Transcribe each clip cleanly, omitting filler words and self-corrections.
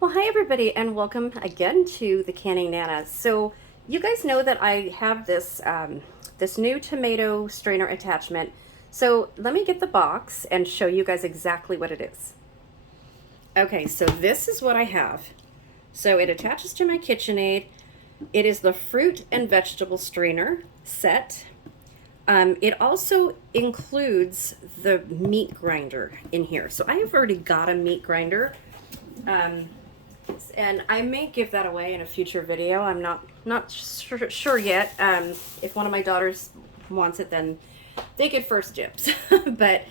Well, hi everybody, and welcome again to the Canning Nana. So, you guys know that I have this new tomato strainer attachment. So, let me get the box and show you guys exactly what it is. Okay, so this is what I have. So, it attaches to my Kitchenaid. It is the fruit and vegetable strainer set. It also includes the meat grinder in here. So, I have already got a meat grinder. And I may give that away in a future video. I'm not sure yet. If one of my daughters wants it, then they get first dibs. But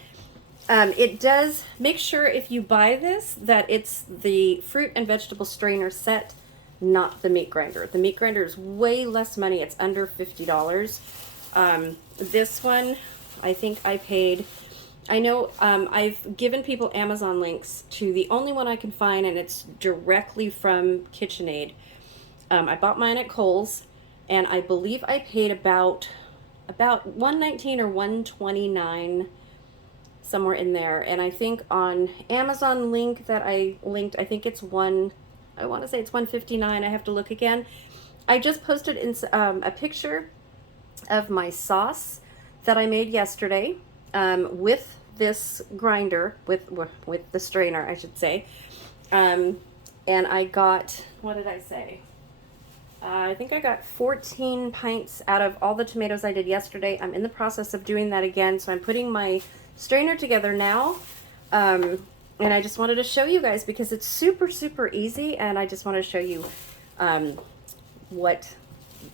it does make sure if you buy this that it's the fruit and vegetable strainer set, not the meat grinder. The meat grinder is way less money. It's under $50. This one, I think I paid. I know I've given people Amazon links to the only one I can find, and it's directly from Kitchenaid. I bought mine at Kohl's, and I believe I paid about $119 or $129, somewhere in there. And I think on Amazon link that I linked, I think it's I want to say it's $159. I have to look again. I just posted in a picture of my sauce that I made yesterday. With this grinder, with the strainer, I should say. And I got, what did I say? I think I got 14 pints out of all the tomatoes I did yesterday. I'm in the process of doing that again, so I'm putting my strainer together now. And I just wanted to show you guys because it's super easy, and I just want to show you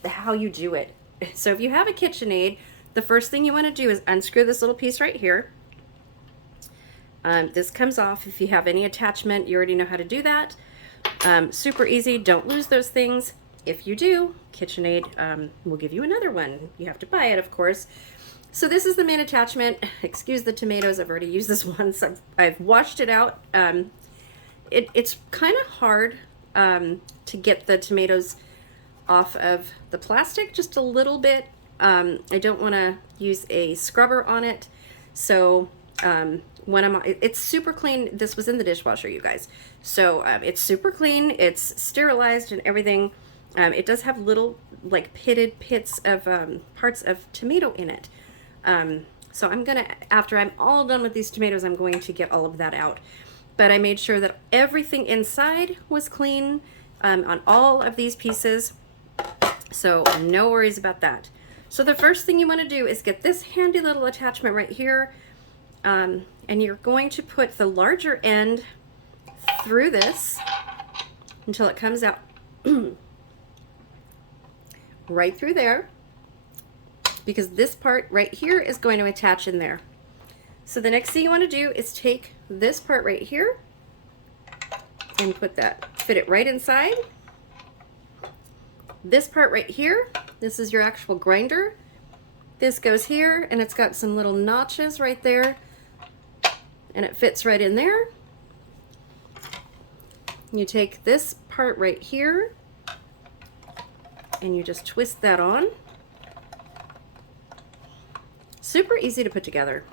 how you do it. So if you have a Kitchenaid, the first thing you want to do is unscrew this little piece right here. This comes off. If you have any attachment, you already know how to do that. Super easy. Don't lose those things. If you do, Kitchenaid will give you another one. You have to buy it, of course. So this is the main attachment. Excuse the tomatoes. I've already used this once. I've washed it out. It's kind of hard to get the tomatoes off of the plastic just a little bit. I don't want to use a scrubber on it. So it's super clean. This was in the dishwasher, you guys. So it's super clean. It's sterilized and everything. It does have little like pitted pits of parts of tomato in it. So after I'm all done with these tomatoes, I'm going to get all of that out. But I made sure that everything inside was clean on all of these pieces. So no worries about that. So the first thing you want to do is get this handy little attachment right here, and you're going to put the larger end through this until it comes out right through there, because this part right here is going to attach in there. So the next thing you want to do is take this part right here and fit it right inside. This part right here, this is your actual grinder. This goes here, and it's got some little notches right there, and it fits right in there. You take this part right here, and you just twist that on. Super easy to put together.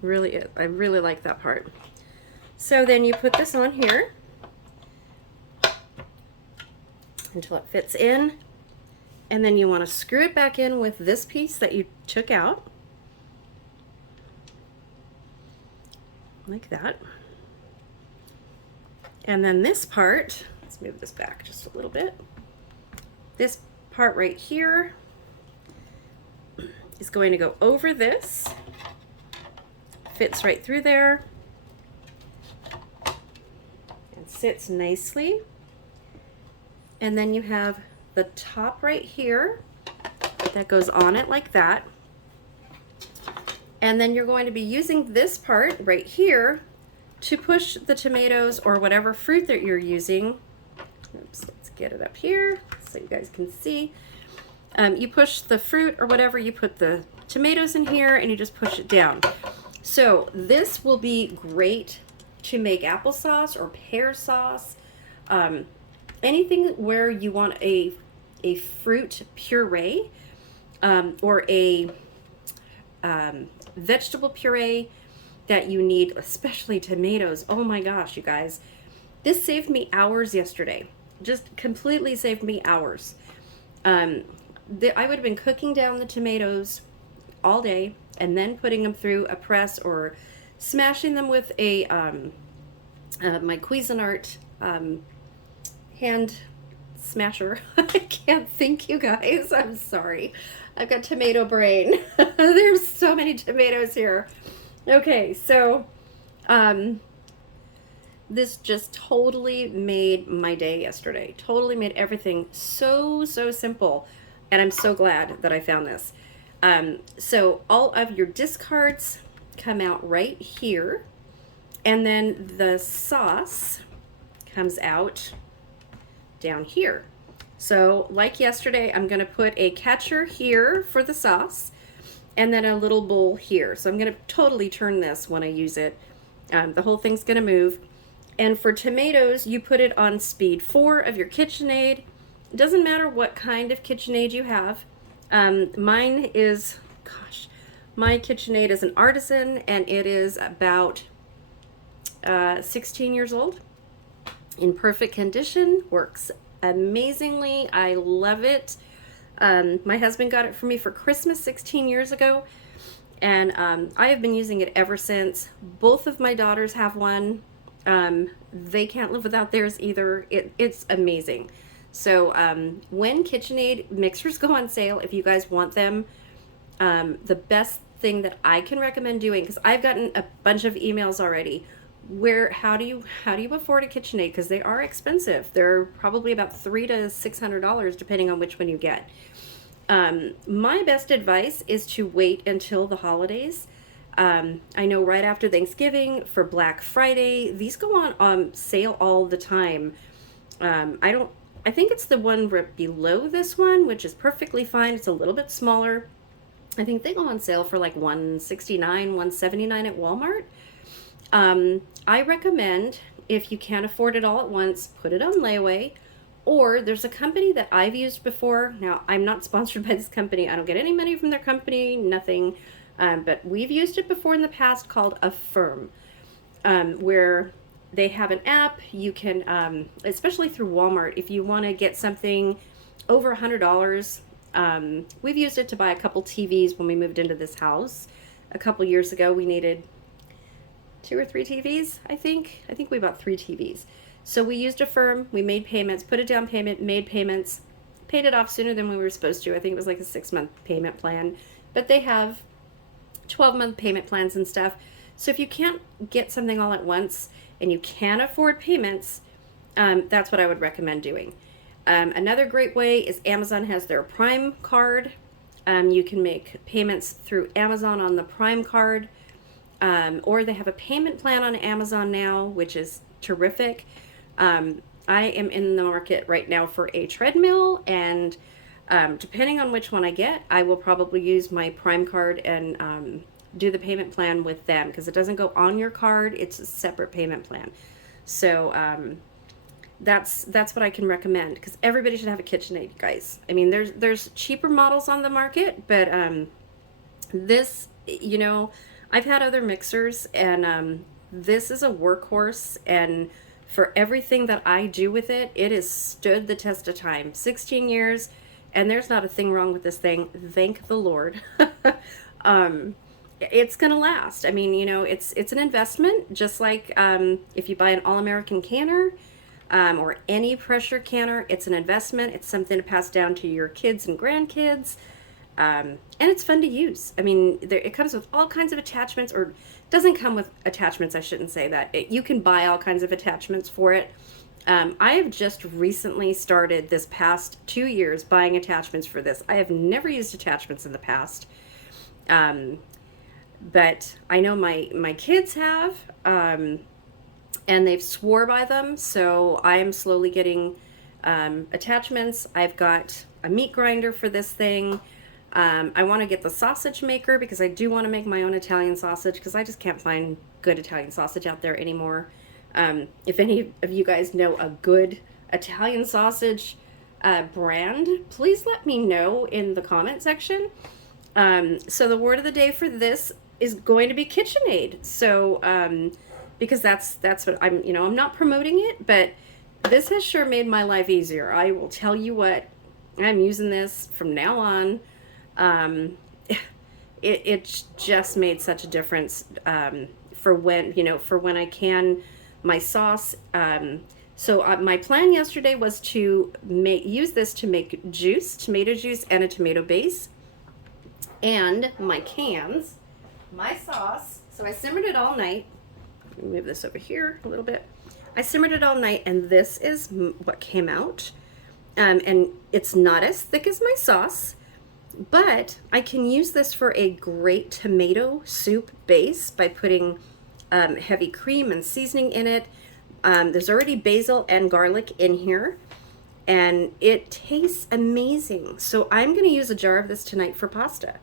Really is. I really like that part. So then you put this on here until it fits in, and then you want to screw it back in with this piece that you took out, like that. And then this part, let's move this back just a little bit. This part right here is going to go over this, fits right through there, and sits nicely. And then you have the top right here that goes on it like that. And then you're going to be using this part right here to push the tomatoes or whatever fruit that you're using. Oops, let's get it up here so you guys can see. You push the fruit or whatever, you put the tomatoes in here and you just push it down. So this will be great to make applesauce or pear sauce. Anything where you want a fruit puree or a vegetable puree that you need, especially tomatoes. Oh my gosh, you guys. This saved me hours yesterday. Just completely saved me hours. I would have been cooking down the tomatoes all day and then putting them through a press or smashing them with a my Cuisinart hand smasher. I can't think, you guys. I'm sorry. I've got tomato brain. There's so many tomatoes here. Okay, so this just totally made my day yesterday. Totally made everything so simple. And I'm so glad that I found this. So all of your discards come out right here. And then the sauce comes out down here. So like yesterday, I'm going to put a catcher here for the sauce and then a little bowl here. So I'm going to totally turn this when I use it. The whole thing's going to move. And for tomatoes, you put it on speed 4 of your Kitchenaid. It doesn't matter what kind of Kitchenaid you have. Mine is, gosh, my Kitchenaid is an Artisan, and it is about 16 years old. In perfect condition, works amazingly. I love it. My husband got it for me for Christmas 16 years ago, and I have been using it ever since. Both of my daughters have one. They can't live without theirs either. It's amazing. So when Kitchenaid mixers go on sale, if you guys want them, the best thing that I can recommend doing, because I've gotten a bunch of emails already, how do you afford a Kitchenaid, because they are expensive. They're probably about $300 to $600 depending on which one you get. My best advice is to wait until the holidays. I know right after Thanksgiving, for Black Friday, these go on sale all the time. I think it's the one right below this one, which is perfectly fine. It's a little bit smaller. I think they go on sale for like $169, $179 at Walmart. I recommend, if you can't afford it all at once, put it on layaway. Or there's a company that I've used before. Now, I'm not sponsored by this company. I don't get any money from their company, nothing. But we've used it before in the past, called Affirm, where they have an app. You can, especially through Walmart, if you want to get something over $100. We've used it to buy a couple TVs when we moved into this house a couple years ago. We needed 2 or 3 TVs, I think. I think we bought 3 TVs. So we used Affirm. We made payments, put a down payment, made payments, paid it off sooner than we were supposed to. I think it was like a 6-month payment plan. But they have 12-month payment plans and stuff. So if you can't get something all at once and you can afford payments, that's what I would recommend doing. Another great way is Amazon has their Prime card. You can make payments through Amazon on the Prime card, or they have a payment plan on Amazon now, which is terrific. I am in the market right now for a treadmill, and depending on which one I get, I will probably use my Prime card and do the payment plan with them, because it doesn't go on your card. It's a separate payment plan. So that's what I can recommend, because everybody should have a Kitchenaid, guys. I mean, there's cheaper models on the market, but this, you know, I've had other mixers, and this is a workhorse, and for everything that I do with it, it has stood the test of time. 16 years, and there's not a thing wrong with this thing. Thank the Lord. It's gonna last. I mean, you know, it's an investment, just like if you buy an All-American canner, or any pressure canner, it's an investment. It's something to pass down to your kids and grandkids. And it's fun to use. I mean, it comes with all kinds of attachments, or doesn't come with attachments, I shouldn't say that. You can buy all kinds of attachments for it. I have just recently started, this past 2 years, buying attachments for this. I have never used attachments in the past. But I know my kids have, and they've swore by them, so I am slowly getting attachments. I've got a meat grinder for this thing. I want to get the sausage maker, because I do want to make my own Italian sausage, because I just can't find good Italian sausage out there anymore. If any of you guys know a good Italian sausage brand, please let me know in the comment section. So the word of the day for this is going to be Kitchenaid. So because that's what I'm, you know, I'm not promoting it, but this has sure made my life easier. I will tell you what, I'm using this from now on. It's just made such a difference for when, you know, for when I can my sauce. So my plan yesterday was to use this to make juice, tomato juice, and a tomato base. And my cans, my sauce. So I simmered it all night. Let me move this over here a little bit. I simmered it all night, and this is what came out. And it's not as thick as my sauce, but I can use this for a great tomato soup base by putting heavy cream and seasoning in it. There's already basil and garlic in here, and it tastes amazing. So I'm going to use a jar of this tonight for pasta,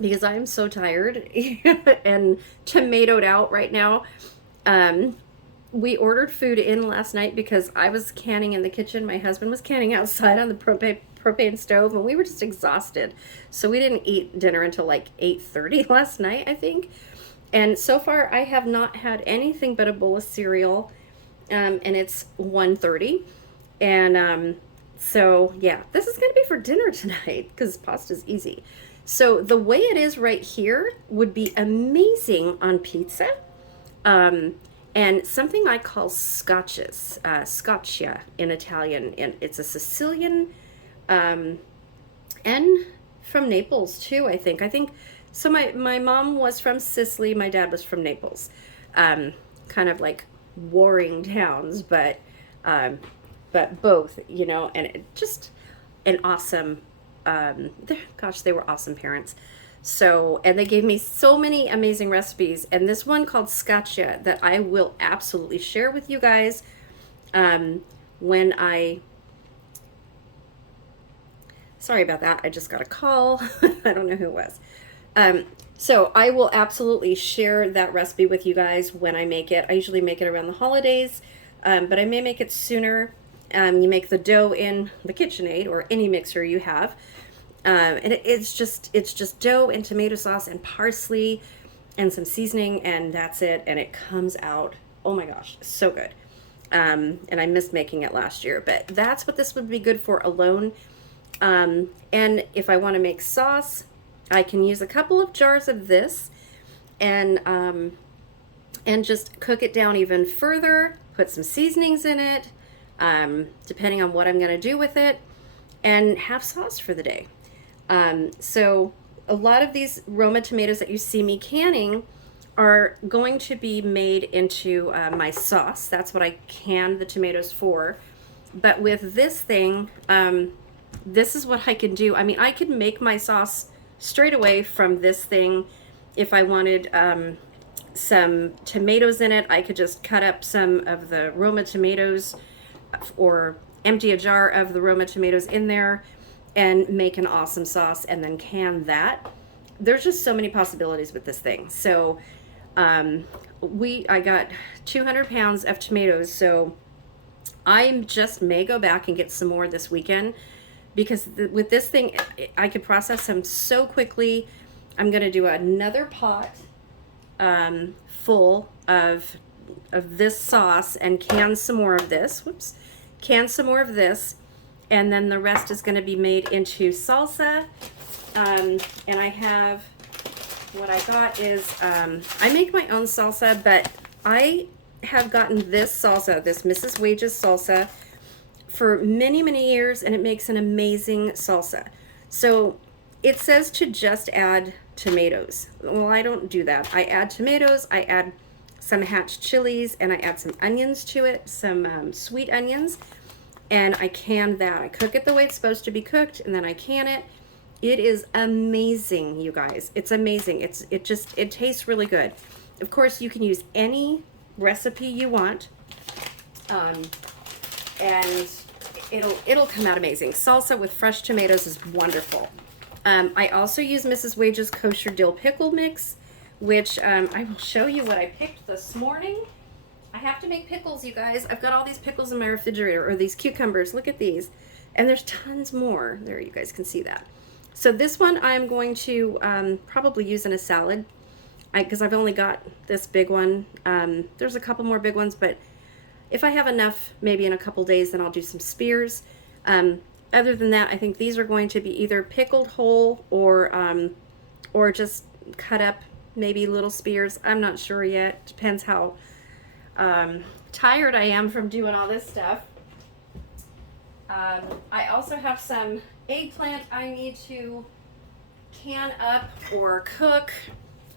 because I'm so tired and tomatoed out right now. We ordered food in last night because I was canning in the kitchen. My husband was canning outside on the propane stove, and we were just exhausted. So we didn't eat dinner until like 8:30 last night, I think. And so far I have not had anything but a bowl of cereal, and it's 1:30. And so yeah, this is going to be for dinner tonight because pasta's easy. So the way it is right here would be amazing on pizza. And something I call scotches, scotcha in Italian, and it's a Sicilian, and from Naples too, I think. So my mom was from Sicily, my dad was from Naples, kind of like warring towns, but both, you know, and it just an awesome, gosh, they were awesome parents. So, and they gave me so many amazing recipes, and this one called scotcha that I will absolutely share with you guys when sorry about that, I just got a call. I don't know who it was. So I will absolutely share that recipe with you guys when I make it. I usually make it around the holidays, but I may make it sooner. You make the dough in the Kitchenaid or any mixer you have. And it's just dough and tomato sauce and parsley and some seasoning, and that's it. And it comes out, oh my gosh, so good. And I missed making it last year, but that's what this would be good for alone. And if I want to make sauce, I can use a couple of jars of this and just cook it down even further, put some seasonings in it, depending on what I'm going to do with it, and have sauce for the day. So a lot of these Roma tomatoes that you see me canning are going to be made into my sauce. That's what I can the tomatoes for. But with this thing, this is what I can do. I mean, I could make my sauce straight away from this thing. If I wanted some tomatoes in it, I could just cut up some of the Roma tomatoes or empty a jar of the Roma tomatoes in there and make an awesome sauce and then can that. There's just so many possibilities with this thing. So I got 200 pounds of tomatoes, so I just may go back and get some more this weekend, because with this thing I could process them so quickly. I'm going to do another pot full of this sauce and can some more of this. Whoops. Can some more of this, and then the rest is going to be made into salsa. And I have, what I got is, I make my own salsa, but I have gotten this salsa, this Mrs. Wages salsa, for many, many years, and it makes an amazing salsa. So it says to just add tomatoes. Well, I don't do that. I add tomatoes, I add some hatch chilies, and I add some onions to it, some sweet onions, and I can that. I cook it the way it's supposed to be cooked, and then I can it. It is amazing, you guys. It's amazing. It tastes really good. Of course, you can use any recipe you want, and it'll come out amazing. Salsa with fresh tomatoes is wonderful. I also use Mrs. Wages kosher dill pickle mix, which I will show you what I picked this morning. I have to make pickles, you guys. I've got all these pickles in my refrigerator, or these cucumbers. Look at these. And there's tons more. There, you guys can see that. So this one I'm going to probably use in a salad. because I've only got this big one. There's a couple more big ones, but if I have enough, maybe in a couple days, then I'll do some spears. Other than that, I think these are going to be either pickled whole or just cut up, maybe little spears. I'm not sure yet. Depends how tired I am from doing all this stuff. I also have some eggplant I need to can up or cook,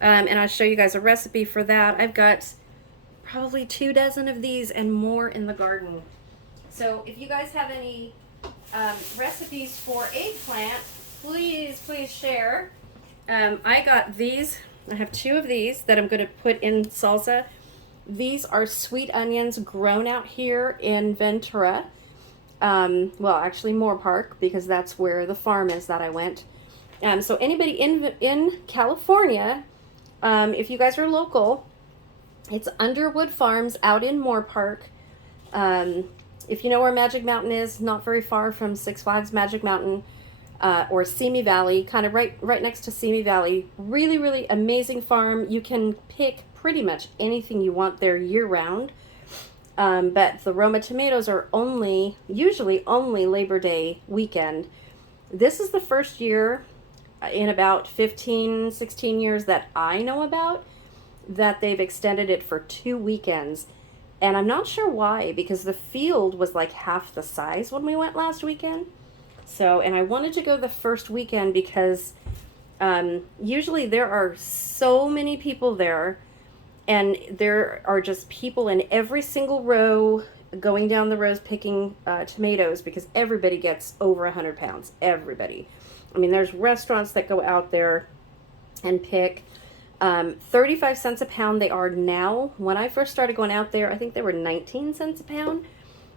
and I'll show you guys a recipe for that. I've got probably 2 dozen of these and more in the garden. So if you guys have any recipes for eggplant, please share. I got these. I have 2 of these that I'm going to put in salsa. These are sweet onions grown out here in Ventura. Well, actually Moore Park, because that's where the farm is that I went. So anybody in California, if you guys are local, it's Underwood Farms out in Moore Park. If you know where Magic Mountain is, not very far from Six Flags Magic Mountain, or Simi Valley, kind of right next to Simi Valley. Really amazing farm. You can pick pretty much anything you want there year round. But the Roma tomatoes are usually only Labor Day weekend. This is the first year in about 15-16 years that I know about that they've extended it for 2 weekends. And I'm not sure why, because the field was like half the size when we went last weekend. So, and I wanted to go the first weekend because usually there are so many people there, and there are just people in every single row going down the rows picking tomatoes, because everybody gets over 100 pounds. Everybody. I mean, there's restaurants that go out there and pick 35 cents a pound. They are now. When I first started going out there, I think they were 19 cents a pound.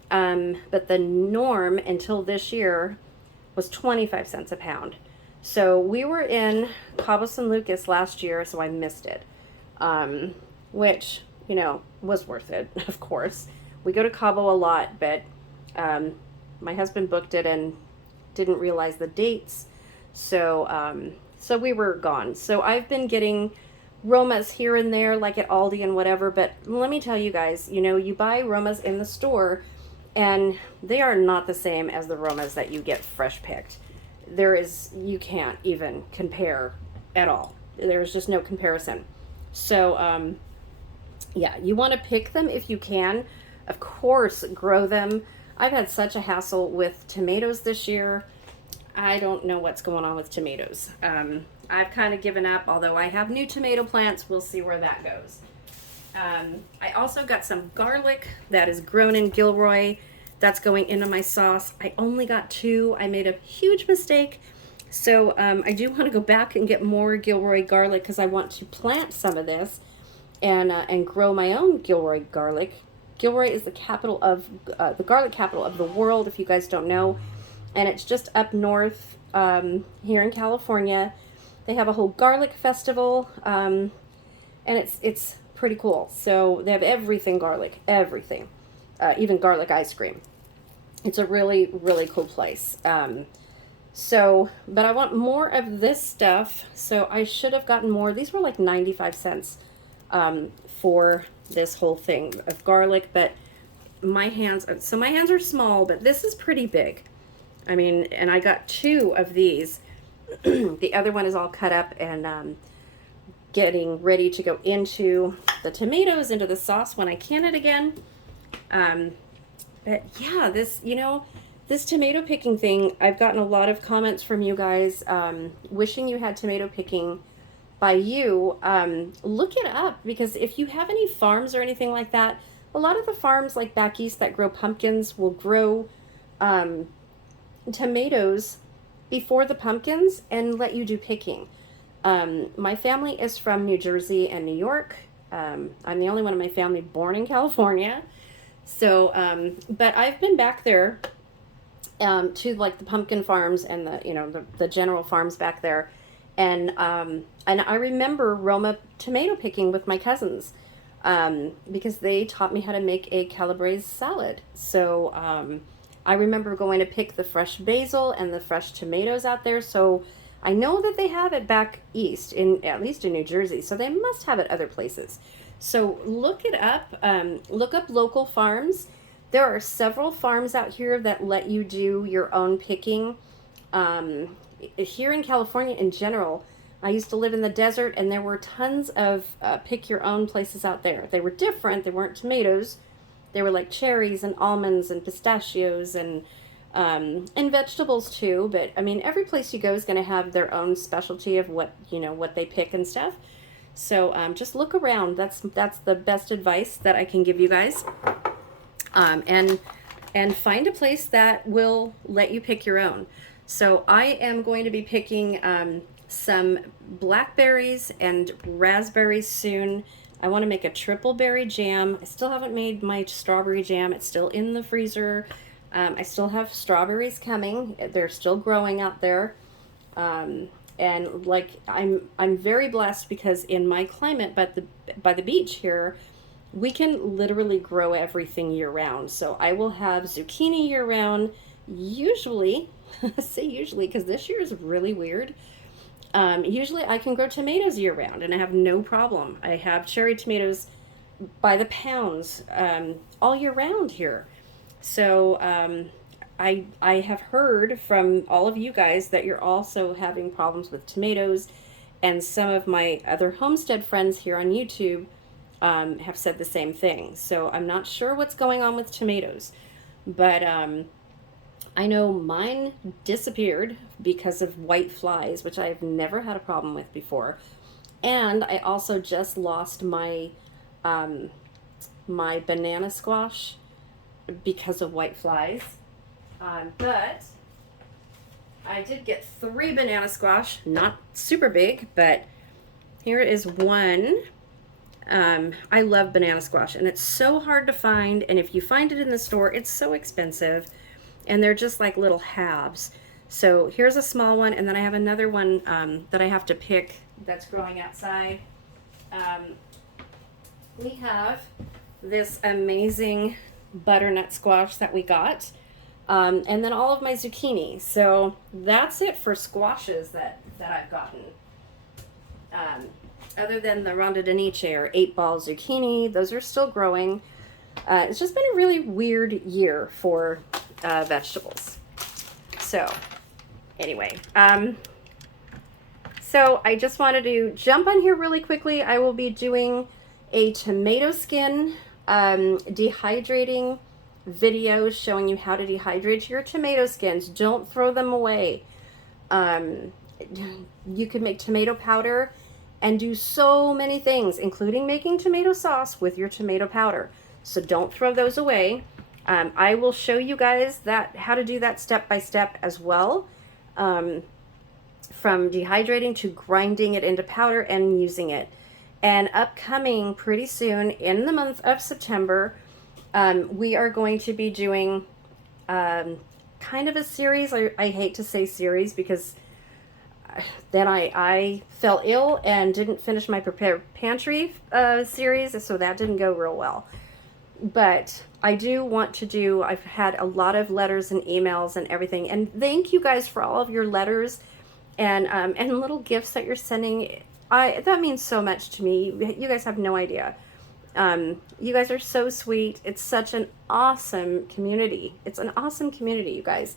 But the norm until this year was 25 cents a pound. So we were in Cabo San Lucas last year, so I missed it. Which, you know, was worth it, of course. We go to Cabo a lot, but my husband booked it and didn't realize the dates. So we were gone. So I've been getting Romas here and there, like at Aldi and whatever, but let me tell you guys, you know, you buy Romas in the store, and they are not the same as the Romas that you get fresh picked. You can't even compare at all. There's just no comparison. So, yeah, you want to pick them if you can. Of course, grow them. I've had such a hassle with tomatoes this year. I don't know what's going on with tomatoes. I've kind of given up, although I have new tomato plants. We'll see where that goes. I also got some garlic that is grown in Gilroy. That's going into my sauce. I only got 2. I made a huge mistake. So I do want to go back and get more Gilroy garlic, because I want to plant some of this and grow my own Gilroy garlic. Gilroy is the capital of the garlic capital of the world, if you guys don't know, and it's just up north here in California. They have a whole garlic festival, and it's pretty cool. So they have everything garlic, everything, even garlic ice cream. It's a really cool place. So, but I want more of this stuff, so I should have gotten more. These were like 95 cents for this whole thing of garlic, but my hands are small, but this is pretty big. I mean, and I got 2 of these. The other one is all cut up and getting ready to go into the tomatoes, into the sauce when I can it again. But yeah, this tomato picking thing, I've gotten a lot of comments from you guys wishing you had tomato picking by you. Look it up, because if you have any farms or anything like that, a lot of the farms like back east that grow pumpkins will grow tomatoes before the pumpkins and let you do picking. My family is from New Jersey and New York. I'm the only one in my family born in California. So, but I've been back there to like the pumpkin farms and the general farms back there. And I remember Roma tomato picking with my cousins because they taught me how to make a calabrese salad. So I remember going to pick the fresh basil and the fresh tomatoes out there. So I know that they have it back east, at least in New Jersey, so they must have it other places. So look it up. Look up local farms. There are several farms out here that let you do your own picking. Here in California in general, I used to live in the desert, and there were tons of pick your own places out there. They were different. They weren't tomatoes. They were like cherries and almonds and pistachios and vegetables too. But I mean, every place you go is going to have their own specialty of what, you know, what they pick and stuff. So just look around. That's the best advice that I can give you guys. And find a place that will let you pick your own. So I am going to be picking some blackberries and raspberries soon. I want to make a triple berry jam. I still haven't made my strawberry jam. It's still in the freezer. I still have strawberries coming. They're still growing out there. And like I'm very blessed because in my climate, by the beach here, we can literally grow everything year round. So I will have zucchini year round. Usually, I say usually because this year is really weird. Usually I can grow tomatoes year round and I have no problem. I have cherry tomatoes by the pounds all year round here. So I have heard from all of you guys that you're also having problems with tomatoes, and some of my other homestead friends here on YouTube have said the same thing. So I'm not sure what's going on with tomatoes, but I know mine disappeared because of white flies, which I've never had a problem with before. And I also just lost my my banana squash because of white flies. But I did get 3 banana squash, not super big, but here is one. I love banana squash, and it's so hard to find, and if you find it in the store, it's so expensive, and they're just like little halves. So here's a small one, and then I have another one that I have to pick that's growing outside. We have this amazing butternut squash that we got, and then all of my zucchini. So that's it for squashes that I've gotten. Other than the rondinnice or 8-ball zucchini, those are still growing. It's just been a really weird year for vegetables. So anyway, so I just wanted to jump on here really quickly. I will be doing a tomato skin dehydrating video showing you how to dehydrate your tomato skins. Don't throw them away. You can make tomato powder and do so many things, including making tomato sauce with your tomato powder. So don't throw those away. I will show you guys how to do that step by step as well. From dehydrating to grinding it into powder and using it. And upcoming pretty soon in the month of September, we are going to be doing kind of a series. I hate to say series because then I fell ill and didn't finish my Prepare Pantry series, so that didn't go real well. But I do want to do, I've had a lot of letters and emails and everything, and thank you guys for all of your letters and little gifts that you're sending. That means so much to me. You guys have no idea. You guys are so sweet. It's such an awesome community. It's an awesome community, you guys.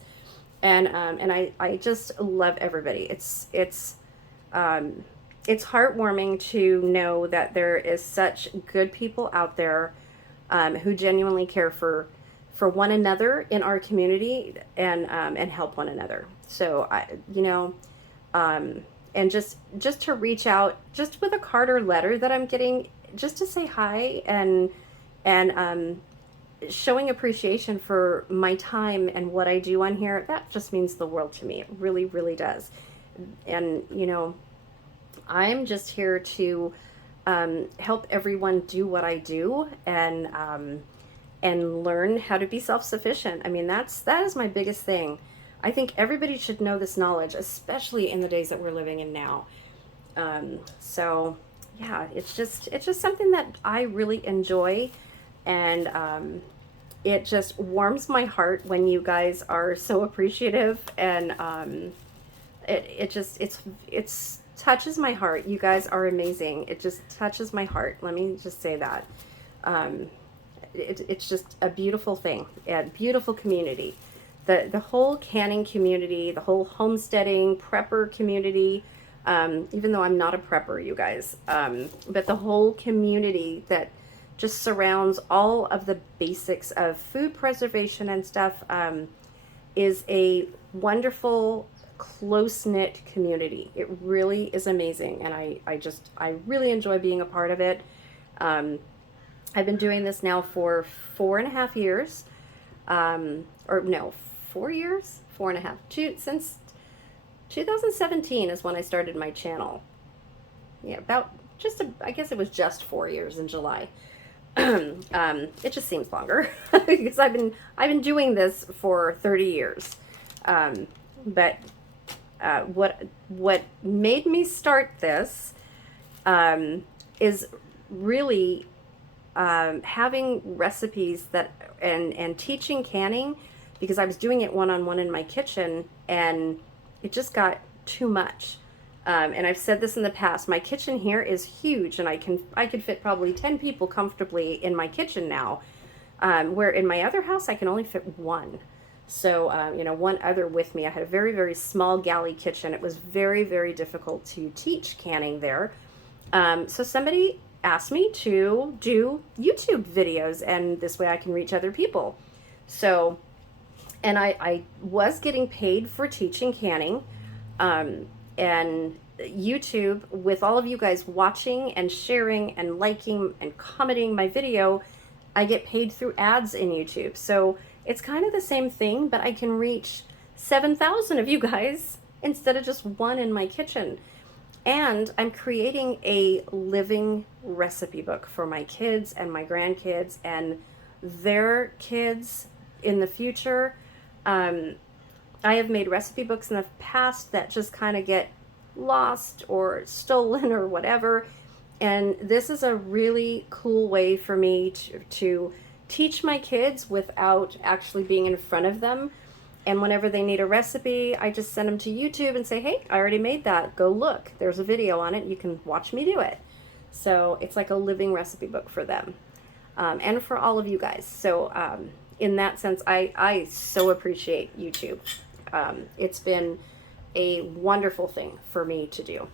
And I just love everybody. It's heartwarming to know that there is such good people out there who genuinely care for one another in our community and help one another. So and just to reach out just with a card or letter that I'm getting, just to say hi and showing appreciation for my time and what I do on here, that just means the world to me. It really, really does. And I'm just here to help everyone do what I do and learn how to be self-sufficient. I mean, that is my biggest thing. I think everybody should know this knowledge, especially in the days that we're living in now. So yeah, it's just something that I really enjoy, and it just warms my heart when you guys are so appreciative, and it's touches my heart. You guys are amazing. It just touches my heart. Let me just say that. It's just a beautiful thing, a beautiful community. The whole canning community, the whole homesteading, prepper community, even though I'm not a prepper, you guys, but the whole community that just surrounds all of the basics of food preservation and stuff, is a wonderful, close-knit community. It really is amazing, and I really enjoy being a part of it. I've been doing this now for 4.5 years, or no, 4 years, 4.5, since 2017 is when I started my channel. Yeah, about I guess it was just 4 years in July. It just seems longer because I've been doing this for 30 years. But what made me start this is really having recipes that and teaching canning, because I was doing it one-on-one in my kitchen and it just got too much. And I've said this in the past, my kitchen here is huge, and I could fit probably 10 people comfortably in my kitchen now, where in my other house I can only fit one. So, you know, one other with me. I had a very, very small galley kitchen. It was very, very difficult to teach canning there. So somebody asked me to do YouTube videos, and this way I can reach other people. So, and I was getting paid for teaching canning, and YouTube, with all of you guys watching and sharing and liking and commenting my video, I get paid through ads in YouTube. So it's kind of the same thing, but I can reach 7,000 of you guys instead of just one in my kitchen. And I'm creating a living recipe book for my kids and my grandkids and their kids in the future. I have made recipe books in the past that just kind of get lost or stolen or whatever. And this is a really cool way for me to teach my kids without actually being in front of them. And whenever they need a recipe, I just send them to YouTube and say, hey, I already made that. Go look. There's a video on it. You can watch me do it. So it's like a living recipe book for them, and for all of you guys. So in that sense, I so appreciate YouTube. It's been a wonderful thing for me to do.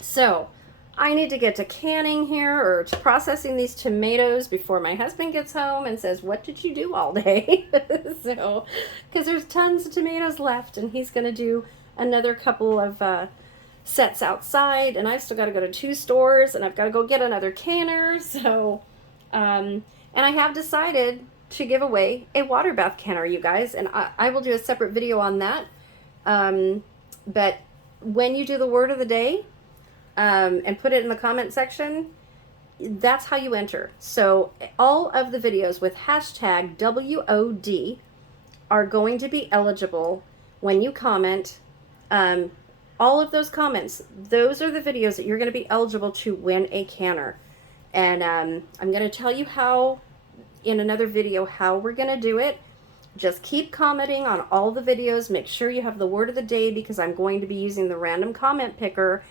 So I need to get to canning here, or to processing these tomatoes before my husband gets home and says, what did you do all day? So, because there's tons of tomatoes left, and he's going to do another couple of sets outside, and I've still got to go to 2 stores, and I've got to go get another canner. So, and I have decided to give away a water bath canner, you guys, and I will do a separate video on that. But when you do the word of the day, and put it in the comment section, that's how you enter. So all of the videos with hashtag WOD are going to be eligible when you comment. All of those comments, those are the videos that you're going to be eligible to win a canner. And I'm going to tell you how, in another video, how we're going to do it. Just keep commenting on all the videos. Make sure you have the word of the day, because I'm going to be using the random comment picker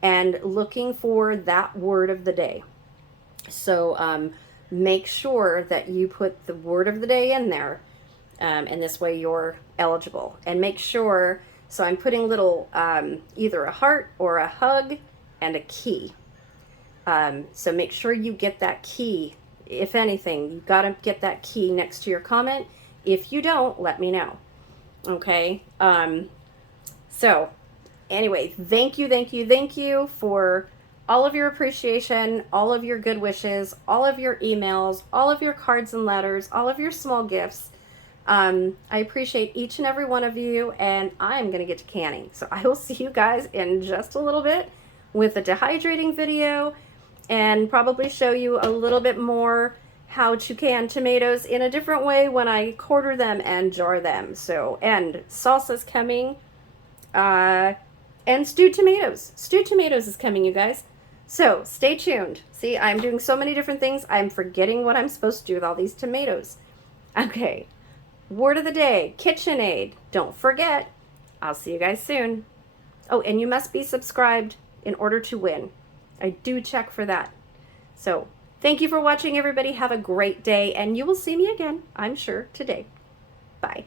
and looking for that word of the day. So make sure that you put the word of the day in there, and this way you're eligible. And make sure, so I'm putting little either a heart or a hug and a key. So make sure you get that key. If anything, you got to get that key next to your comment. If you don't, let me know. Okay. So anyway, thank you for all of your appreciation, all of your good wishes, all of your emails, all of your cards and letters, all of your small gifts. I appreciate each and every one of you, and I'm going to get to canning. So I will see you guys in just a little bit with a dehydrating video, and probably show you a little bit more how to can tomatoes in a different way when I quarter them and jar them. So, and salsa's coming, and stewed tomatoes. Stewed tomatoes is coming, you guys. So stay tuned. See, I'm doing so many different things. I'm forgetting what I'm supposed to do with all these tomatoes. Okay. Word of the day, Kitchenaid. Don't forget. I'll see you guys soon. Oh, and you must be subscribed in order to win. I do check for that. So thank you for watching, everybody. Have a great day, and you will see me again, I'm sure, today. Bye.